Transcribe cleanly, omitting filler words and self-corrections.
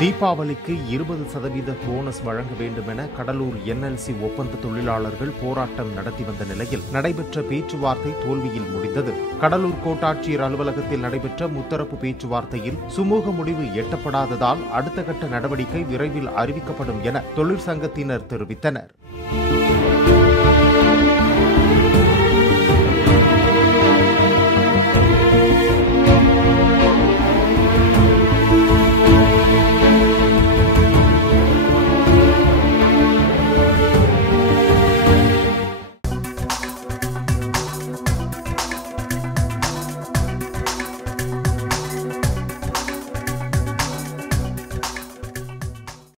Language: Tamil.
தீபாவளிக்கு 20% போனஸ் வழங்க வேண்டும் என கடலூர் NLC ஒப்பந்த தொழிலாளர்கள் போராட்டம் நடத்தி வந்த நிலையில் நடைபெற்ற பேச்சுவார்த்தை தோல்வியில் முடிந்தது. கடலூர் கோட்டாட்சியர் அலுவலகத்தில் நடைபெற்ற முத்தரப்பு பேச்சுவார்த்தையில் சுமூக முடிவு எட்டப்படாததால் அடுத்த கட்ட நடவடிக்கை விரைவில் அறிவிக்கப்படும் என தொழிற்சங்கத்தினர் தெரிவித்தனர்.